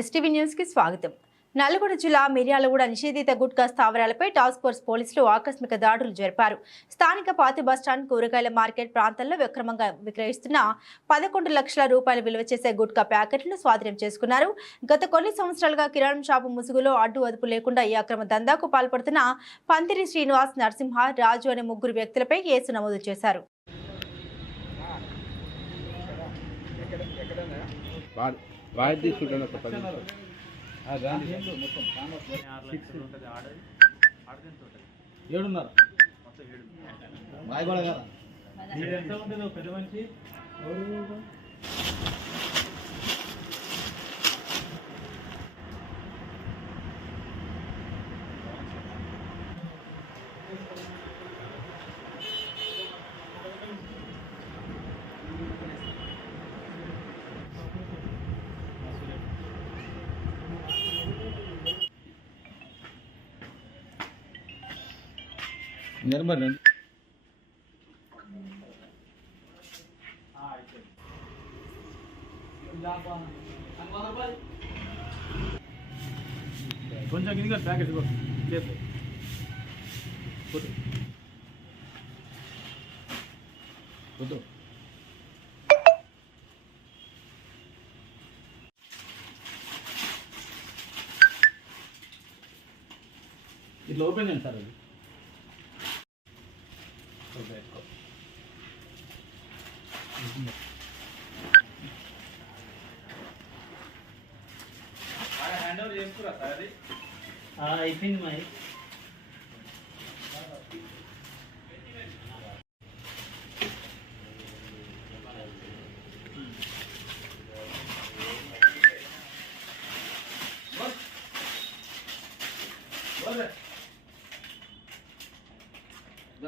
STV న్యూస్కి స్వాగతం. నల్గొండ జిల్లా మిర్యాలగూడ నిషేధిత గుట్కా స్థావరాలపై టాస్క్ ఫోర్స్ పోలీసులు ఆకస్మిక దాడులు జరిపారు. స్థానిక పాతి బస్టాండ్ కూరగాయల మార్కెట్ ప్రాంతాల్లో విక్రమంగా విక్రయిస్తున్న పదకొండు లక్షల రూపాయలు విలువ చేసే గుట్కా ప్యాకెట్లను స్వాధీనం చేసుకున్నారు. గత కొన్ని సంవత్సరాలుగా కిరాణం షాపు ముసుగులో అడ్డు అదుపు లేకుండా ఈ అక్రమ దందాకు పాల్పడుతున్న పందిరి శ్రీనివాస్ నరసింహ రాజు అనే ముగ్గురు వ్యక్తులపై కేసు నమోదు చేశారు. ఏడున్నర ఎంత ఉంటుందో? పెద్ద మనిషి. నిర్మల్ కొంచెం కిందిగా ప్యాకెట్ చేతి వద్దు. ఇట్లా ఓపెన్ చేయండి సార్ అది. హ్యాండ్ ఓవర్ చేసుకురా సార్ అది అయిపోయింది మరి బోల్